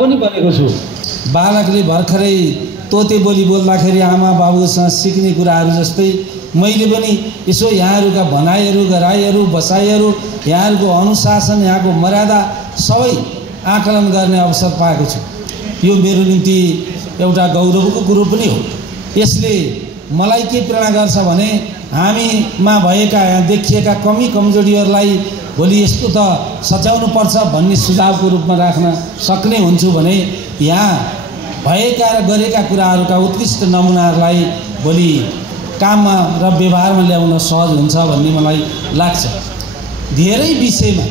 पनि बनेको छु। बालकले भर्खरै तोते बोली बोल्दाखेरि आमा बाबुसँग सिक्ने कुराहरू जस्तै मैले पनि यसो यहाँहरूका भनाइहरू गराइहरू बसाइहरू यहाँहरूको अनुशासन यहाँको मर्यादा सबै आकलन गर्ने अवसर पाएको छु। यो मेरो निम्ति एउटा गौरवको कुरो पनि हो। यसले मलाई के प्रेरणा गर्छ भने हामीमा भएका यहाँ देखिएका कमी कमजोरीहरूलाई भोलि यस्तो त सच्याउनु पर्छ भन्ने सुझावको रूपमा राख्न सक्ने हुन्छु भने यहाँ भएका र गरेका कुराहरूका उत्कृष्ट नमुनाहरूलाई भोलि काममा र व्यवहारमा ल्याउन सहज हुन्छ भन्ने मलाई लाग्छ। धेरै विषयमा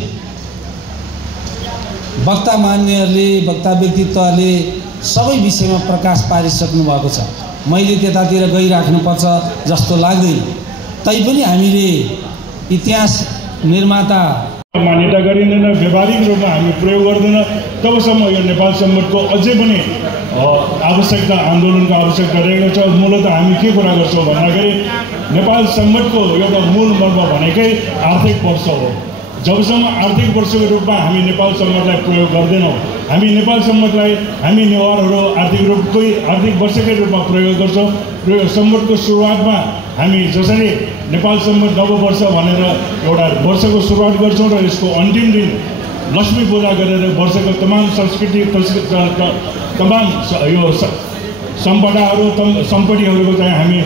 वक्ता मान्यहरूले वक्ता व्यक्तित्वहरूले सबै विषयमा प्रकाश पारिसक्नु भएको छ। मैले त्यतातिर गइराख्नुपर्छ जस्तो लाग्दैन। तैपनि हामीले इतिहास निर्माता मान्यता गरिँदैन, व्यावहारिक रूपमा हामी प्रयोग गर्दैन, तबसम्म यो नेपाल सम्बन्धको अझै पनि आवश्यकता आन्दोलनको आवश्यकता रहेको छ। मूलतः हामी के कुरा गर्छौँ भन्दाखेरि नेपाल सम्बन्धको एउटा मूल मर्म भनेकै आर्थिक वर्ष हो। जबसम्म आर्थिक वर्षको रूपमा हामी नेपाल सम्बन्धलाई प्रयोग गर्दैनौँ, हामी नेपाल सम्बन्धलाई हामी नेवारहरू आर्थिक वर्षकै रूपमा प्रयोग गर्छौँ। र सम्बन्धको सुरुवातमा हामी जसरी नेपाल सम्बन्ध नव वर्ष भनेर एउटा वर्षको सुरुवात गर्छौँ र यसको अन्तिम दिन लक्ष्मी पूजा गरेर वर्षको तमाम संस्कृति तमाम यो सम्पदाहरू सम्पत्तिहरूको चाहिँ हामी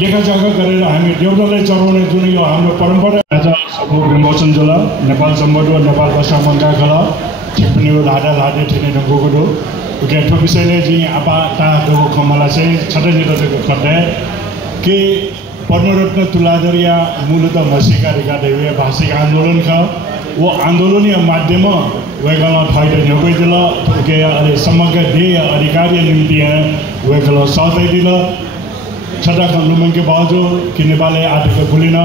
लेखाजोखा गरेर हामी देवतालाई चढाउने जुन यो हाम्रो परम्परा आज सबको विमोचन जला नेपाल सम्बन्ध नेपाल भाषा मङ्गा खला ठिप्पणी लाडा लाडे ठिने ढङ्गको ओके ठो विषयले चाहिँ आपा ताको खमला चाहिँ छटैनिर करते कि पद्मरत्न तुलाधरिया मूलतः मसिकारिका देवे भाषिक आन्दोलन का वो आन्दोलनीय माध्यम वेगला फाइदा नगइदिल के अरे समग्र ध्येय अधिकार निम्ति वेगल साथै दिल छटाक लुमङ्के बाजु कि नेपाली आर्थिक भुलिन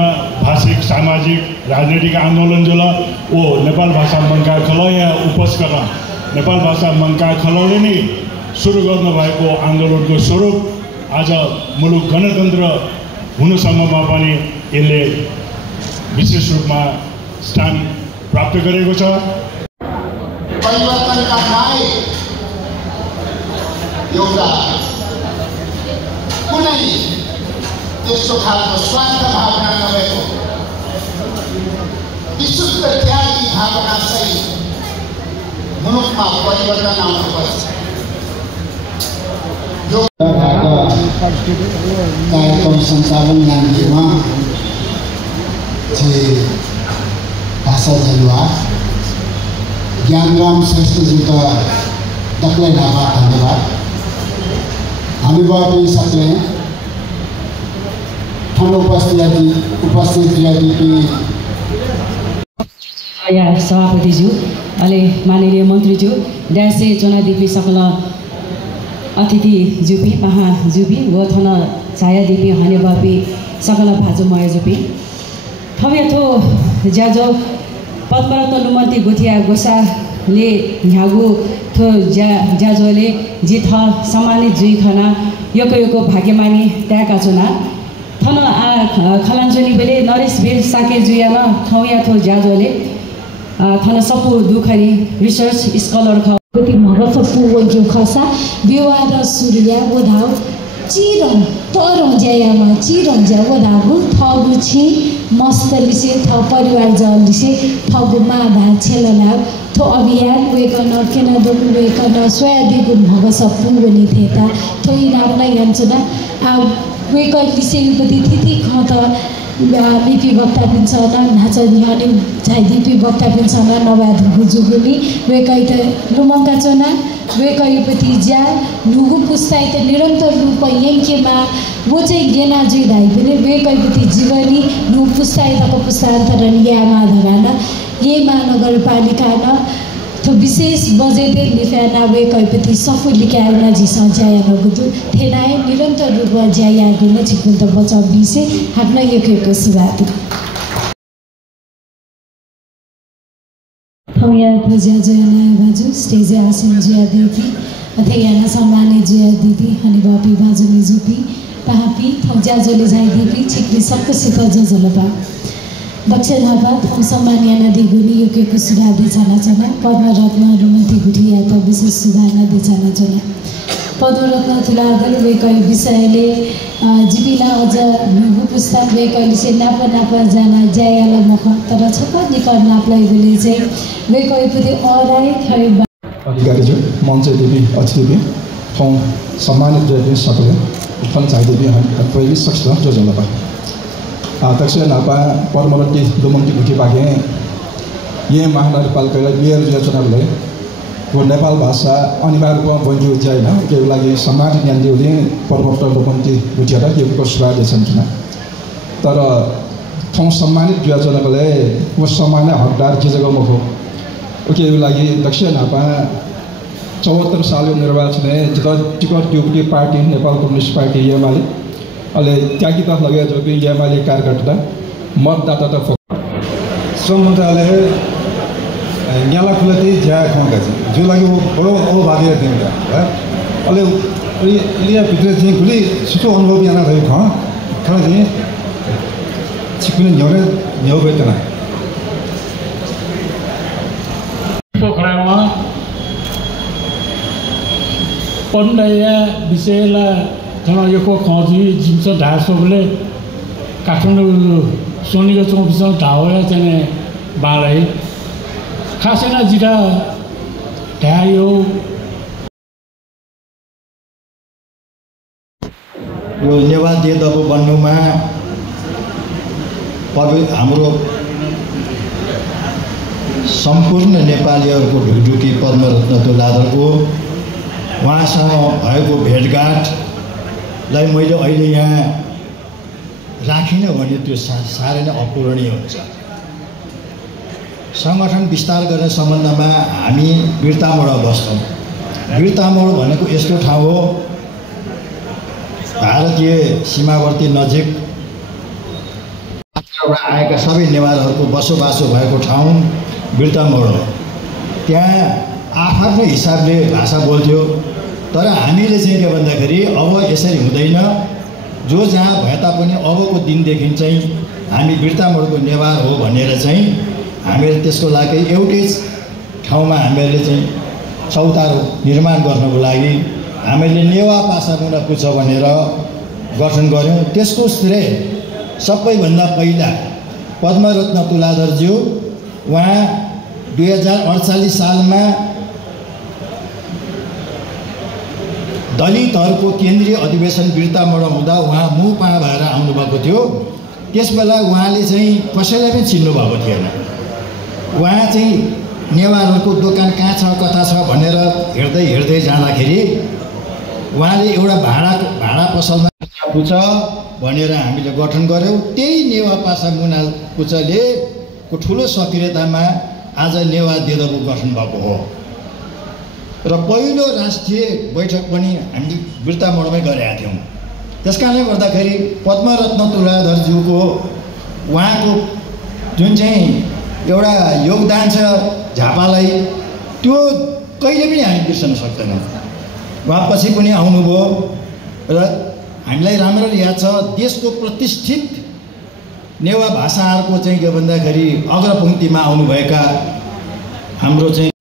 भाषिक सामाजिक राजनीतिक आन्दोलन जल ओ नेपाल भाषा मङ्का खल या उपस गर्न नेपाल भाषा मङ्का खलले नै सुरु गर्नुभएको आन्दोलनको स्वरूप आज मुलुक गणतन्त्र हुनुसम्ममा पनि यसले विशेष रूपमा स्थान प्राप्त गरेको छ। परिवर्तनका नायक एउटा कुनै त्यस्तो खालको स्वार्थ भावना नभएको विशुद्ध त्यागी भावना सहित मुलुकमा परिवर्तन आउनुपर्छ। कार्यक्रम सञ्चालन यान्त्रिकमा भाषा जलवा ज्ञानराम श्रेष्ठजीका दक्लै ढाबा धन्यवाद। हामी पनि सक्ने ठुलो उपस्थित या सभापतिज्यू अहिले माननीय मन्त्रीज्यू ड्यासे चुनादीपी सकल अतिथि जुपी महाजुपी व थन छायादीपी हनेबापी सकल भाजुमय जुपी थमेथो ज्याजो पद्मरत्न लुमन्ती गुथिया गोसाले ह्यागु थो ज्याजोले जिथ सम्मानित जुई खना योको भाग्यमानी त्याका चुना थन खलाञ्चोनी बेले नरेश बेल साके जुयामा थौया थो ज्याजोले थन सपु दुखरी रिसर्च स्कलर ख मगफ पुवन्क्यो खसा विवाद सूर्य वधाउ चिरं तरं ज्यायामा चिरं ज्या वधाउ थगु छि मस्तलिसे थ परिवार जलिसे थगु माधा छेलला थो अभियान वेकन केन दम वेकन स्वयादिगु मगस पुवनि थेता थोइ नामना यान्चना आ वेकलिसे उपति थिति खत लिपि वक्ता पिन्छना नाच निहाने झाइदिपि वक्ता पिन्छना नवाद हुजुगुनी वेकैत लुमङ्का चना वेकैपति ज्या नुगु पुस्ताइ त निरन्तर रूप यङ्केमा वो चाहिँ गेना जुइ धाइ पनि वेकैपति जीवनी नु पुस्ताइ तको पुस्तान्तरण यामा धराना ये महानगरपालिका न तो विशेष बजेटे लिफ्याना वेकैपति सफु लिकायना जी सञ्चाय नगुदु थेनाय निरन्तर रूपमा ज्याया गुण छिकुन्त बचाउ बिसे हाक्न यकेको सुवात थौया प्रजा जयना बाजु स्टेज आसन जिया दिदी अथयाना सम्मानित जिया दिदी अनि बापी बाजु निजुपी पापी थौजा जले जाई दिदी छिक्री सक्क सित जजलपा दक्षिण हावा थम सम्मानीय नदी गुनी योग्यको सुधार्दै जान चला पद्मरत्न रुमती गुठिया विशेष सुधार्न दिचान चला पद्मरत्न तुलादर वेकै विषयले जीविला अझ पुस्तक वेकैले से नाप जाना ज्यायाल मुख तर छप निकर नापलाई बोले चाहिँ वेकै पुदे अराई खै अधिकारी जो मञ्च देवी अतिथि ठाउँ सम्मानित देवी सबले पञ्चायत देवी पहिले सक्छ जो जलपा दक्षिण नापा पद्मवती डुमन्ती गुठी बागे ये महानगरपालिकालाई मेयर योजनाले वो नेपाल भाषा अनिवार्य रूपमा बन्यो जाइन के लागि सम्मान न्यान्दिउले पद्मवती डुमन्ती गुठिया यो सुधार छन् तर ठाउँ सम्मानित योजनाले वो सम्मान हकदार के जग्गा मको ओके लागि दक्षिण नापा 74 साल निर्वाचन ticket duty party Nepal communist party एमाले अहिले त्यागी त लगे जो कि एमाले कार्यकर्ता मतदाता त श्रम मन्त्रालय न्याला खुलती ज्या खाँका चाहिँ जो लागि वो बडो अभावी दिन्छ है अहिले लिया भित्र चाहिँ खुली छिटो अनुभव याना रह्यो खा चाहिँ छिकुने न्याउरे न्याउ बेतना पोखरामा पण्डया विषयलाई थना यो खजी जिम्स ढासोले काठमाडौँ सोनीको 24 ढाउया चाहिँ बाँडै खासैना जिरा ढायो यो नेवा देदबो बन्नुमा हाम्रो सम्पूर्ण नेपालीहरूको ढुकढुकी पद्मरत्न तुलाधरको उहाँसँग भएको भेटघाटलाई मैले अहिले यहाँ राखिनँ भने त्यो साह्रै नै अपूरणीय हुन्छ। सङ्गठन विस्तार गर्ने सम्बन्धमा हामी बिर्तामोड बस्छौँ। बिर्तामोड भनेको यस्तो ठाउँ हो भारतीय सीमावर्ती नजिक आएका सबै नेवारहरूको बसोबासो भएको ठाउँ बिर्तामोड हो। त्यहाँ आफ्नो हिसाबले भाषा बोल्थ्यो तर हामीले चाहिँ के भन्दाखेरि अब यसरी हुँदैन, जो जहाँ भए तापनि अबको दिनदेखि चाहिँ हामी बिर्तामोडको नेवार हो भनेर चाहिँ हामीले त्यसको लागि एउटै ठाउँमा हामीले चाहिँ चौतारो निर्माण गर्नको लागि हामीले नेवा पासा मुना पुछ भनेर गठन गर्यौँ। त्यसको श्रेय सबैभन्दा पहिला पद्मरत्न तुलाधरज्यू उहाँ 2048 सालमा दलितहरूको केन्द्रीय अधिवेशन बिर्तामोड हुँदा उहाँ मुपा भएर आउनुभएको थियो। त्यसबेला उहाँले चाहिँ कसैलाई पनि चिन्नु भएको थिएन। उहाँ चाहिँ नेवारहरूको दोकान कहाँ छ कता छ भनेर हेर्दै जाँदाखेरि उहाँले एउटा भाडा पसलमा पुछ भनेर हामीले गठन गर्यौँ। त्यही नेवा पासा मुना पुछले को ठुलो सक्रियतामा आज नेवा देदबो गठन भएको हो र पहिलो राष्ट्रिय बैठक पनि हामी बिर्तामोडमै गरेका थियौँ। त्यसकारणले गर्दाखेरि पद्मरत्न तुलाधरज्यूको उहाँको जुन चाहिँ एउटा योगदान छ झापालाई त्यो कहिले पनि हामी बिर्सन सक्दैनौँ। उहाँ पछि पनि आउनुभयो र हामीलाई राम्ररी याद छ देशको प्रतिष्ठित नेवा भाषाहरूको चाहिँ के भन्दाखेरि अग्रपङ्क्तिमा आउनुभएका हाम्रो चाहिँ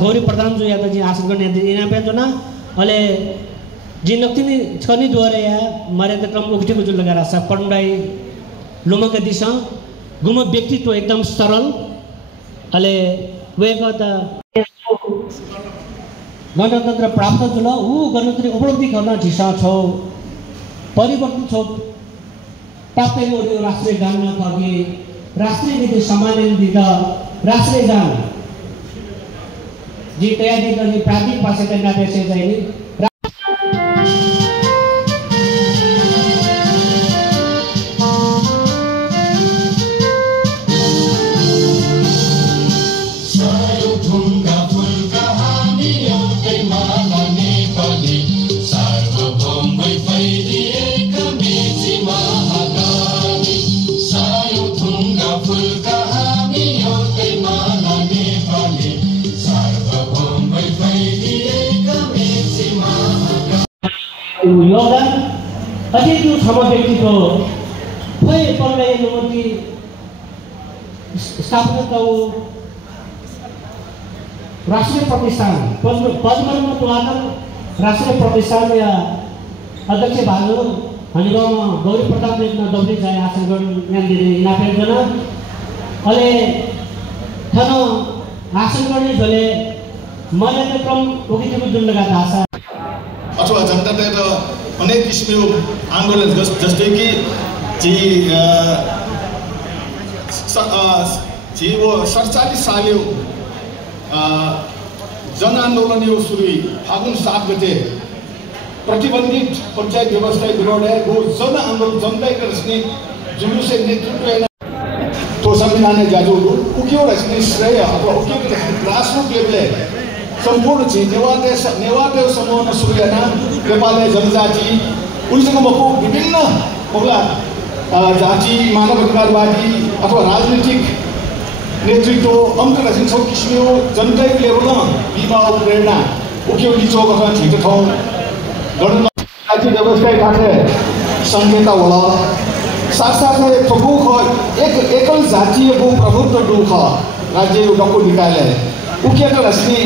गौरी प्रधान जो यादव जी आसन गर्ने यहाँ पे जो ना अले जिन नक्ति नि छनी द्वारे या मारे तो क्रम उगटी को जो लगा रहा सब पंडाई लोमों के दिशा गुम व्यक्तित्व एकदम सरल अले वे का ता गणतन्त्र प्राप्त जुला वो गणतन्त्र उपलब्धि करना दिशा छो परिवर्तन छो प्राप्त हो रही राष्ट्रीय गान में करके राष्ट्रीय नीति सामान्य दिखा राष्ट्रीय गान जी तैयारी करनी प्राथमिक पासे करना पैसे चाहिए योगदान अझै त्यो क्षमा व्यक्तिको खोइ पर्ने लोमन्ती स्थापना तो राष्ट्रीय प्रतिष्ठान पद्मरत्न पुरातन राष्ट्रीय प्रतिष्ठान या अध्यक्ष भानु हनिगाउँमा गौरी प्रताप लेख्न दौडी जाए आसन गर्न दिने नापेजना अहिले थन आसन गर्ने झोले मर्यादा क्रम उकिएको जुन लगाएको आशा अथवा जनताले त अनेक किसिमको आन्दोलन जस्तै कि वो 47 साल जनआन्दोलन यो सुरु फागुन 7 गते प्रतिबन्धित पंचायत व्यवस्था विरोध है वो जनआन्दोलन जनता का रचने जुलूस नेतृत्व तो संविधान जाजू उक्यो रचने श्रेय अथवा उक्यो ग्रासरूट लेवल संपूर्ण चीज नेवादेव समूह सूर्यना नेपाली जनजाति उनीहरूको विभिन्न पहिला जाति मानव अधिकारवादी अथवा राजनीतिक नेतृत्व अंक रचिन्छ किसिमको जनता लेभलमा विवाह प्रेरणा उक्यो लिचो गर्न ठिक ठाउँ गर्न जाति व्यवस्था काटे संहिता होला साथसाथै थोगु एकल जातीय गो प्रभुत्व दुख राज्य डको निकायले उक्यो रचने